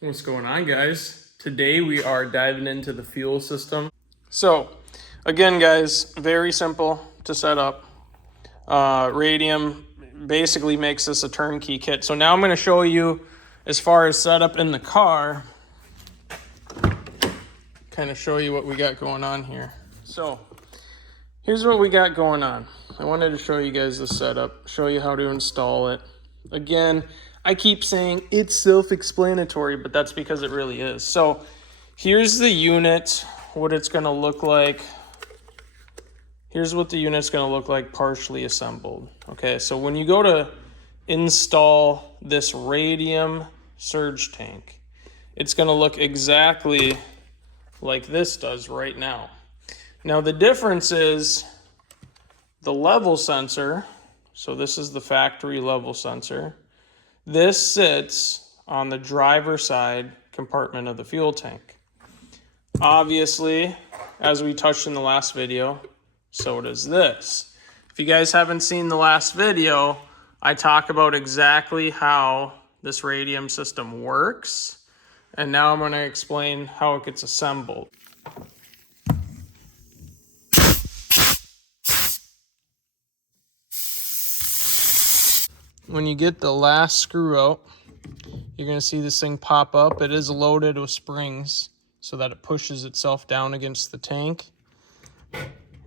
What's going on, guys? Today we are diving into the fuel system. So, again, guys, very simple to set up. Radium basically makes this a turnkey kit. So now I'm going to show you as far as setup in the car, kind of show you what we got going on here. So, here's what we got going on. I wanted to show you guys the setup, show you how to install it. Again, I keep saying it's self-explanatory, but that's because it really is. So here's the unit, what it's going to look like. Here's what the unit's going to look like partially assembled. Okay, so when you go to install this Radium surge tank, it's going to look exactly like this does right now. Now the difference is the level sensor. So this is the factory level sensor. This sits on the driver's side compartment of the fuel tank. Obviously, as we touched in the last video, so does this. If you guys haven't seen the last video, I talk about exactly how this Radium system works. And now I'm going to explain how it gets assembled. When you get the last screw out, you're going to see this thing pop up. It is loaded with springs so that it pushes itself down against the tank.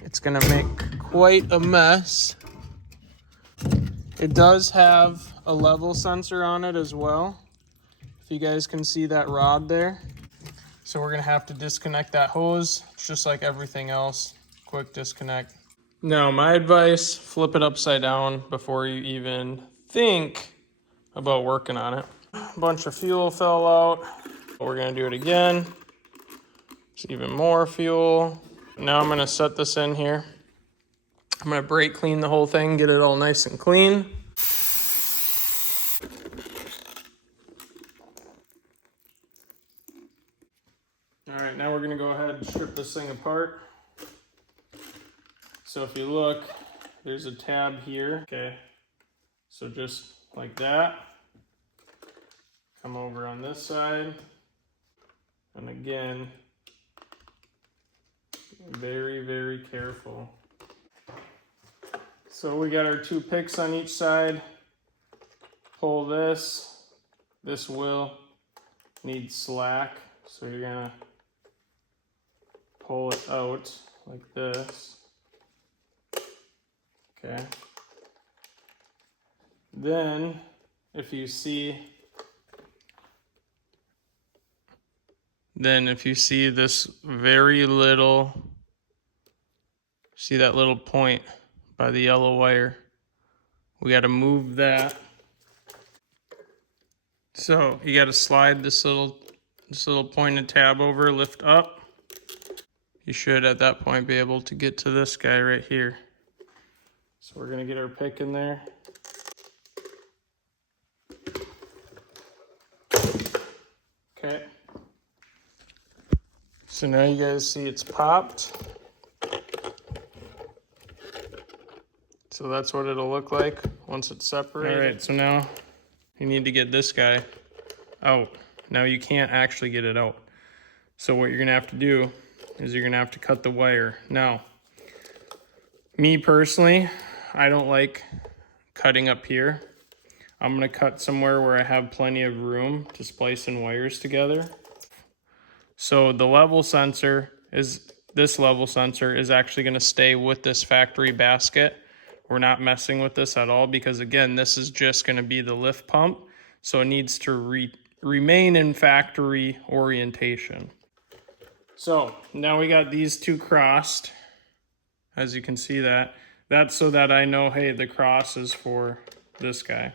It's going to make quite a mess. It does have a level sensor on it as well, if you guys can see that rod there. So we're going to have to disconnect that hose. It's just like everything else. Quick disconnect. Now, my advice, flip it upside down before you even think about working on it. A bunch of fuel fell out. We're going to do it again. There's even more fuel. Now I'm going to set this in here. I'm going to brake clean the whole thing, get it all nice and clean. All right, now we're going to go ahead and strip this thing apart. So if you look, there's a tab here. Okay, so just like that. Come over on this side. And again, very, very careful. So we got our two picks on each side. Pull this. This will need slack. So you're gonna pull it out like this. Okay. Then, if you see this very little, see that little point by the yellow wire, we got to move that. So you got to slide this little pointed tab over, lift up. You should at that point be able to get to this guy right here. So we're gonna get our pick in there. Okay. So now you guys see it's popped. So that's what it'll look like once it's separated. All right, so now you need to get this guy out. Now you can't actually get it out. So what you're gonna have to do is you're gonna have to cut the wire. Now, me personally, I don't like cutting up here. I'm gonna cut somewhere where I have plenty of room to splice in wires together. So the level sensor is, this level sensor is actually gonna stay with this factory basket. We're not messing with this at all because again, this is just gonna be the lift pump. So it needs to remain in factory orientation. So now we got these two crossed, as you can see that. That's so that I know, hey, the cross is for this guy.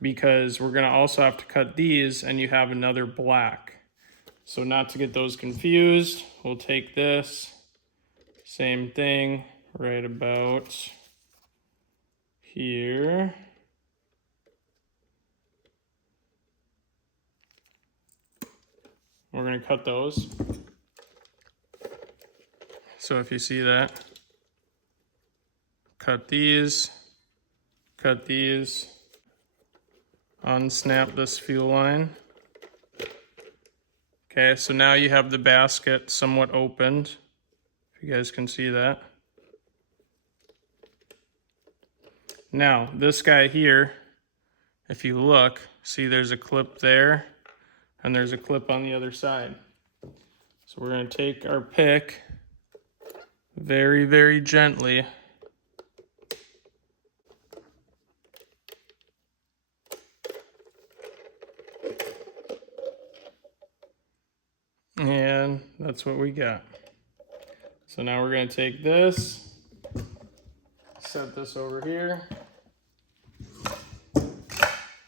Because we're gonna also have to cut these and you have another black. So not to get those confused, we'll take this, same thing, right about here. We're gonna cut those. So if you see that, cut these, unsnap this fuel line. Okay, so now you have the basket somewhat opened. If you guys can see that. Now, this guy here, if you look, see there's a clip there and there's a clip on the other side. So we're going to take our pick very, very gently. And that's what we got. So now we're going to take this, set this over here.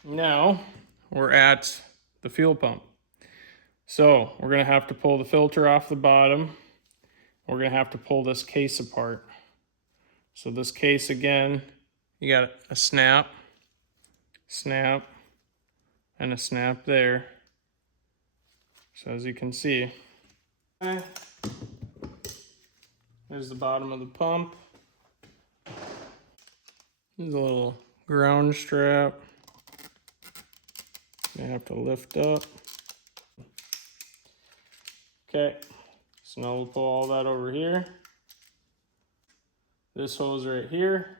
Now we're at the fuel pump. So we're going to have to pull the filter off the bottom. We're going to have to pull this case apart. So this case, again, you got a snap, snap, and a snap there. So as you can see, there's the bottom of the pump. There's a little ground strap. I have to lift up. Okay, so now we'll pull all that over here. This hose right here,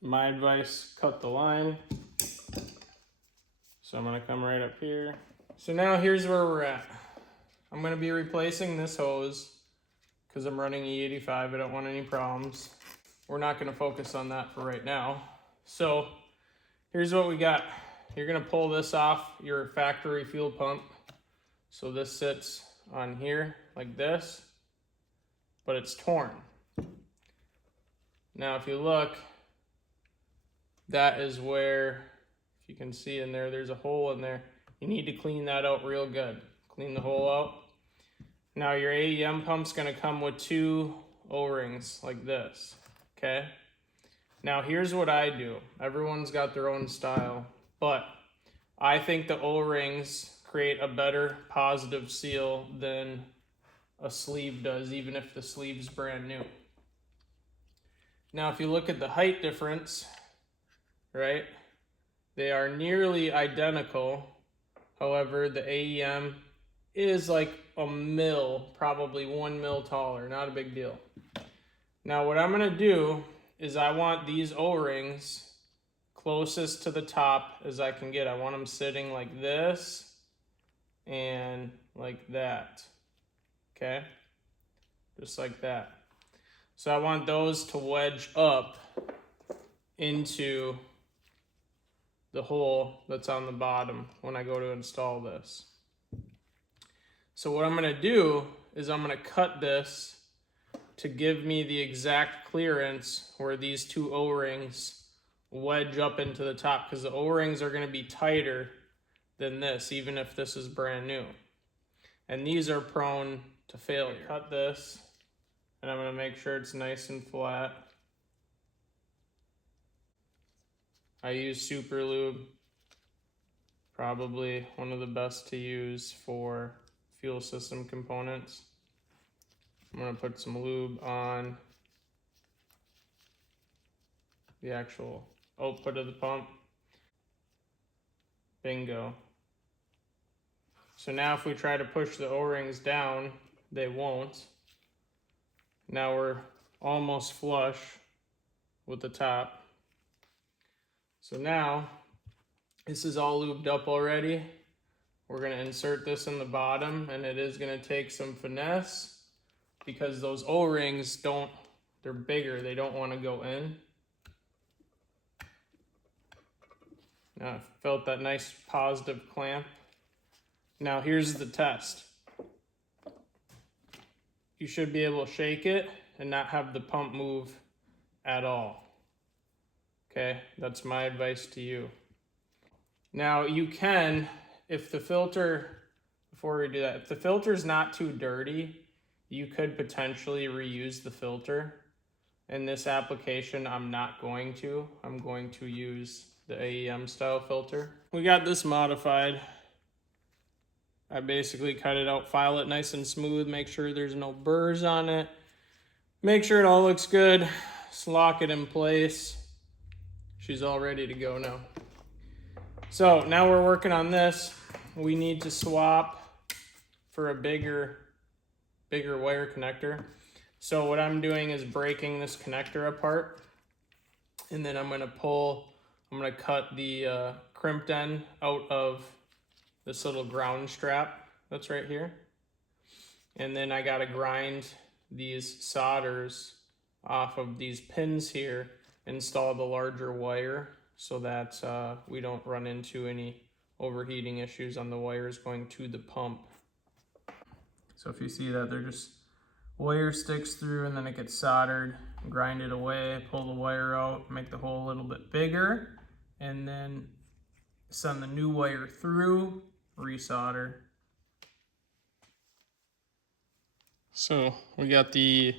my advice, cut the line. So I'm gonna come right up here. So now here's where we're at. I'm gonna be replacing this hose because I'm running E85, I don't want any problems. We're not gonna focus on that for right now. So here's what we got. You're gonna pull this off your factory fuel pump. So this sits on here like this, but it's torn. Now if you look, that is where, if you can see in there, there's a hole in there. You need to clean that out real good. Clean the hole out. Now your AEM pump's gonna come with 2 O-rings like this, okay? Now here's what I do. Everyone's got their own style, but I think the O-rings create a better positive seal than a sleeve does, even if the sleeve's brand new. Now if you look at the height difference, right? They are nearly identical. However, the AEM is like a mil, probably 1 mil taller, not a big deal. Now what I'm gonna do is I want these O-rings closest to the top as I can get. I want them sitting like this and like that, okay? Just like that. So I want those to wedge up into the hole that's on the bottom when I go to install this. So what I'm gonna do is I'm gonna cut this to give me the exact clearance where these 2 O-rings wedge up into the top, because the O-rings are gonna be tighter than this, even if this is brand new. And these are prone to failure. Cut this, and I'm gonna make sure it's nice and flat. I use Super Lube, probably one of the best to use for fuel system components. I'm gonna put some lube on the actual output of the pump. Bingo. So now if we try to push the O-rings down, they won't. Now we're almost flush with the top. So now, this is all lubed up already. We're gonna insert this in the bottom, and it is gonna take some finesse because those O-rings they're bigger, they don't wanna go in. Now I felt that nice positive clamp. Now here's the test. You should be able to shake it and not have the pump move at all. Okay, that's my advice to you. Now you can, if the filter, before we do that, if the filter's not too dirty, you could potentially reuse the filter. In this application, I'm not going to. I'm going to use the AEM style filter. We got this modified. I basically cut it out, file it nice and smooth, make sure there's no burrs on it. Make sure it all looks good. Just lock it in place. She's all ready to go now. So now we're working on this. We need to swap for a bigger wire connector. So what I'm doing is breaking this connector apart, and then I'm going to cut the crimped end out of this little ground strap that's right here. And then I got to grind these solders off of these pins here, install the larger wire so that we don't run into any overheating issues on the wires going to the pump. So if you see that, they're just wire sticks through and then it gets soldered, grind it away, pull the wire out, make the hole a little bit bigger, and then send the new wire through, resolder. So we got the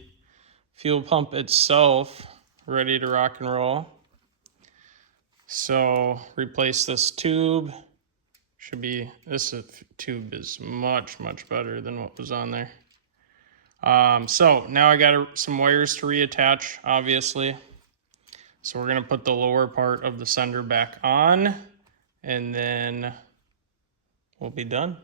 fuel pump itself ready to rock and roll. So replace this tube. This tube is much better than what was on there. So now I got some wires to reattach, obviously. So we're gonna put the lower part of the sender back on, and then we'll be done.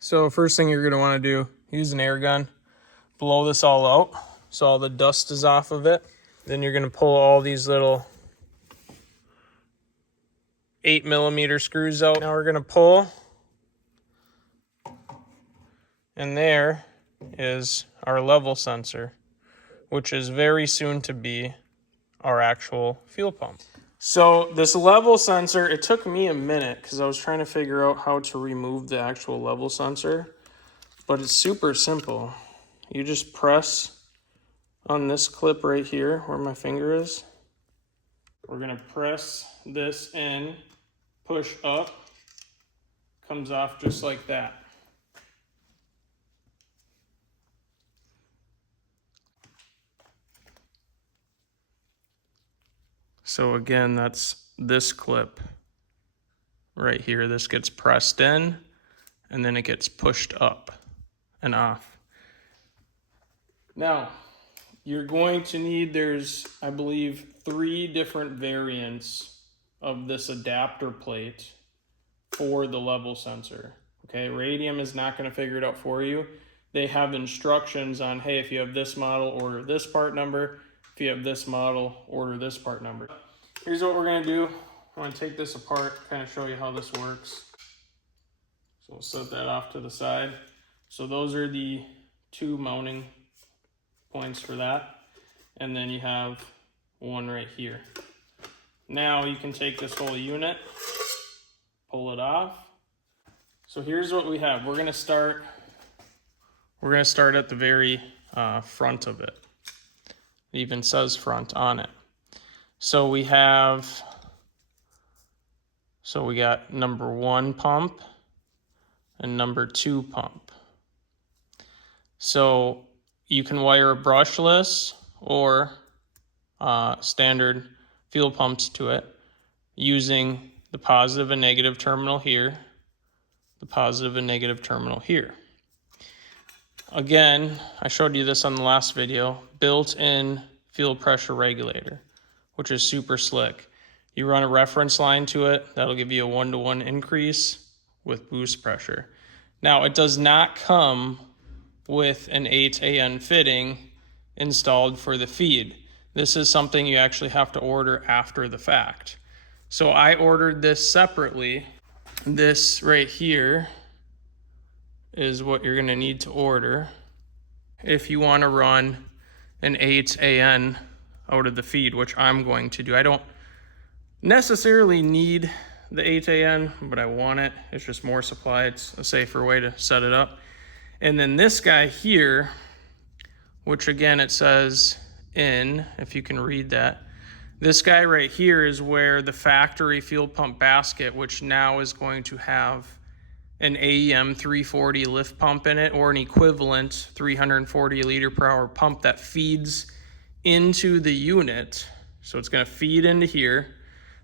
So first thing you're gonna wanna do, use an air gun, blow this all out so all the dust is off of it. Then you're gonna pull all these little 8mm screws out. Now we're gonna pull, and there is our level sensor, which is very soon to be our actual fuel pump. So this level sensor, it took me a minute because I was trying to figure out how to remove the actual level sensor, but it's super simple. You just press on this clip right here where my finger is. We're gonna press this in, push up, comes off just like that. So again, that's this clip right here. This gets pressed in and then it gets pushed up and off. Now, you're going to need, there's, I believe, 3 different variants of this adapter plate for the level sensor. Okay, Radium is not going to figure it out for you. They have instructions on, hey, if you have this model, order this part number. If you have this model, order this part number. Here's what we're gonna do. I'm gonna take this apart, kind of show you how this works. So we'll set that off to the side. So those are the 2 mounting points for that. And then you have one right here. Now you can take this whole unit, pull it off. So here's what we have. We're gonna start at the very front of it. It even says front on it. So we got number 1 pump and number 2 pump. So you can wire a brushless or standard fuel pumps to it using the positive and negative terminal here, the positive and negative terminal here. Again, I showed you this on the last video, built-in fuel pressure regulator, which is super slick. You run a reference line to it, that'll give you a 1-to-1 increase with boost pressure. Now, it does not come with an 8AN fitting installed for the feed. This is something you actually have to order after the fact. So I ordered this separately. This right here is what you're gonna need to order if you wanna run an 8AN out of the feed, which I'm going to do. I don't necessarily need the 8AN, but I want it. It's just more supply. It's a safer way to set it up. And then this guy here, which again, it says in, if you can read that, this guy right here is where the factory fuel pump basket, which now is going to have an AEM 340 lift pump in it, or an equivalent 340 liter per hour pump that feeds into the unit. So it's gonna feed into here.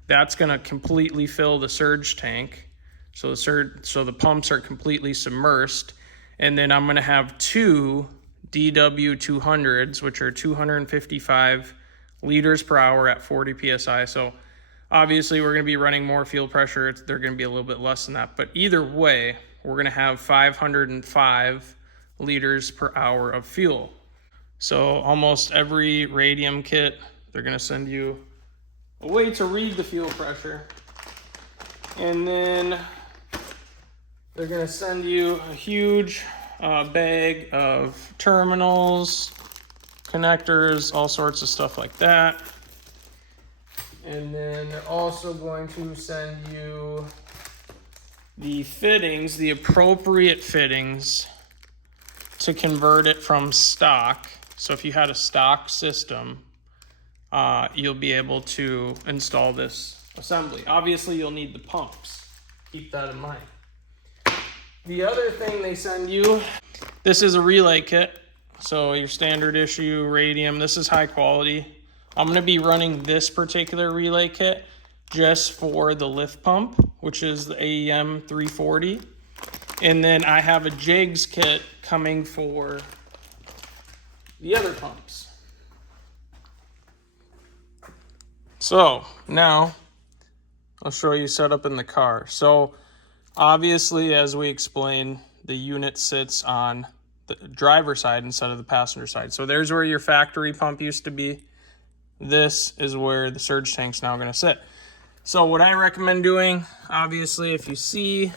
That's gonna completely fill the surge tank. So the pumps are completely submersed. And then I'm gonna have 2 DW200s, which are 255 liters per hour at 40 PSI. So Obviously, we're going to be running more fuel pressure. They're going to be a little bit less than that. But either way, we're going to have 505 liters per hour of fuel. So almost every Radium kit, they're going to send you a way to read the fuel pressure. And then they're going to send you a huge bag of terminals, connectors, all sorts of stuff like that. And then they're also going to send you the fittings, the appropriate fittings to convert it from stock. So if you had a stock system, you'll be able to install this assembly. Obviously, you'll need the pumps. Keep that in mind. The other thing they send you, this is a relay kit. So your standard issue Radium, this is high quality. I'm going to be running this particular relay kit just for the lift pump, which is the AEM 340. And then I have a jigs kit coming for the other pumps. So now I'll show you setup in the car. So obviously, as we explained, the unit sits on the driver's side instead of the passenger side. So there's where your factory pump used to be. This is where the surge tank's now going to sit. So what I recommend doing, obviously, if you see,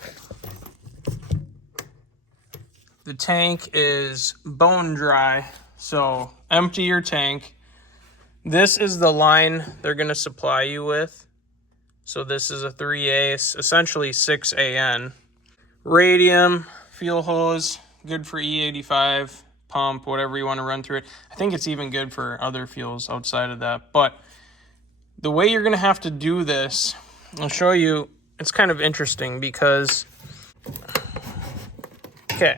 the tank is bone dry. So empty your tank. This is the line they're going to supply you with. So this is a 3A, essentially 6AN. Radium, fuel hose, good for E85, pump, whatever you want to run through it. I think it's even good for other fuels outside of that. But the way you're going to have to do this, I'll show you, it's kind of interesting because, okay.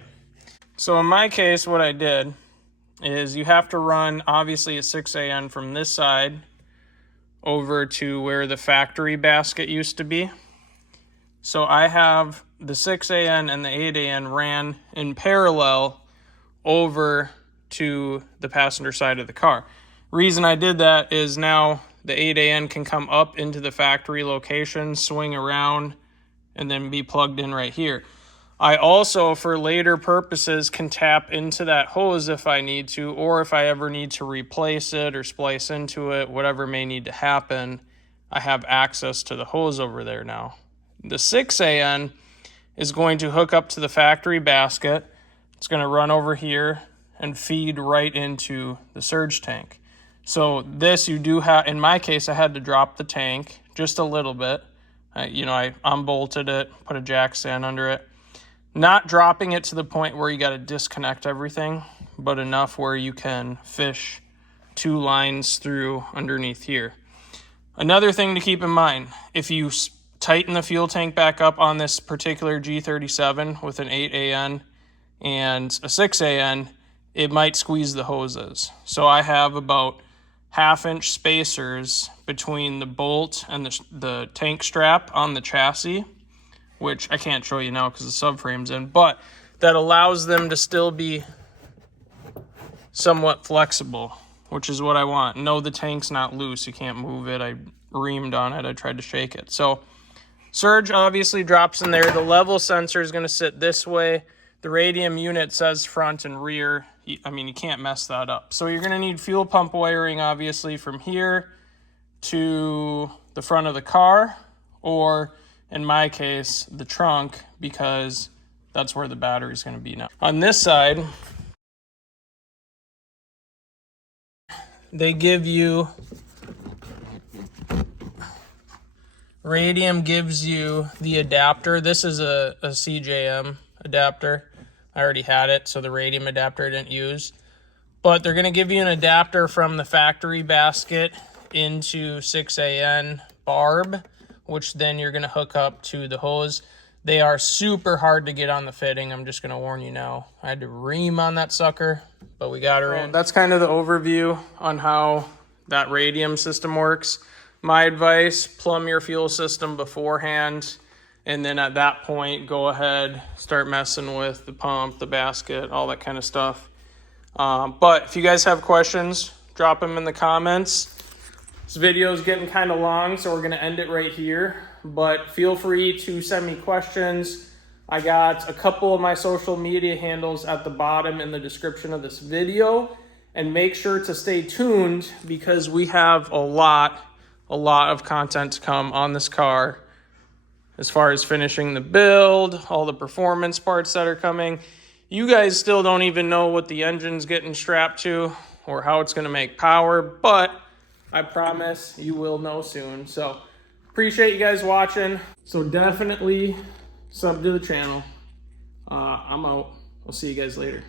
So in my case, what I did is you have to run, obviously, a 6AN from this side over to where the factory basket used to be. So I have the 6AN and the 8AN ran in parallel over to the passenger side of the car. Reason I did that is now the 8AN can come up into the factory location, swing around, and then be plugged in right here. I also, for later purposes, can tap into that hose if I need to, or if I ever need to replace it or splice into it, whatever may need to happen, I have access to the hose over there now. The 6AN is going to hook up to the factory basket. It's going to run over here and feed right into the surge tank. So this you do have, in my case, I had to drop the tank just a little bit. I unbolted it, put a jack stand under it. Not dropping it to the point where you got to disconnect everything, but enough where you can fish 2 lines through underneath here. Another thing to keep in mind, if you tighten the fuel tank back up on this particular G37 with an 8AN and a 6AN, it might squeeze the hoses. So I have about 1/2-inch spacers between the bolt and the tank strap on the chassis, which I can't show you now because the subframe's in, but that allows them to still be somewhat flexible, which is what I want. No, the tank's not loose. You can't move it. I reamed on it. I tried to shake it. So surge obviously drops in there. The level sensor is going to sit this way. The Radium unit says front and rear. I mean, you can't mess that up. So you're going to need fuel pump wiring, obviously, from here to the front of the car, or in my case, the trunk, because that's where the battery is going to be now. On this side, they give you, Radium gives you the adapter. This is a CJM adapter. I already had it, so the Radium adapter I didn't use. But they're going to give you an adapter from the factory basket into 6AN barb, which then you're going to hook up to the hose. They are super hard to get on the fitting. I'm just going to warn you now. I had to ream on that sucker, but we got her in. That's kind of the overview on how that Radium system works. My advice, plumb your fuel system beforehand, and then at that point, go ahead, start messing with the pump, the basket, all that kind of stuff. But if you guys have questions, drop them in the comments. This video is getting kind of long, so we're going to end it right here. But feel free to send me questions. I got a couple of my social media handles at the bottom in the description of this video. And make sure to stay tuned because we have a lot of content to come on this car as far as finishing the build, all the performance parts that are coming. You guys still don't even know what the engine's getting strapped to or how it's going to make power, but I promise you will know soon. So appreciate you guys watching. So definitely sub to the channel. I'm out. I'll see you guys later.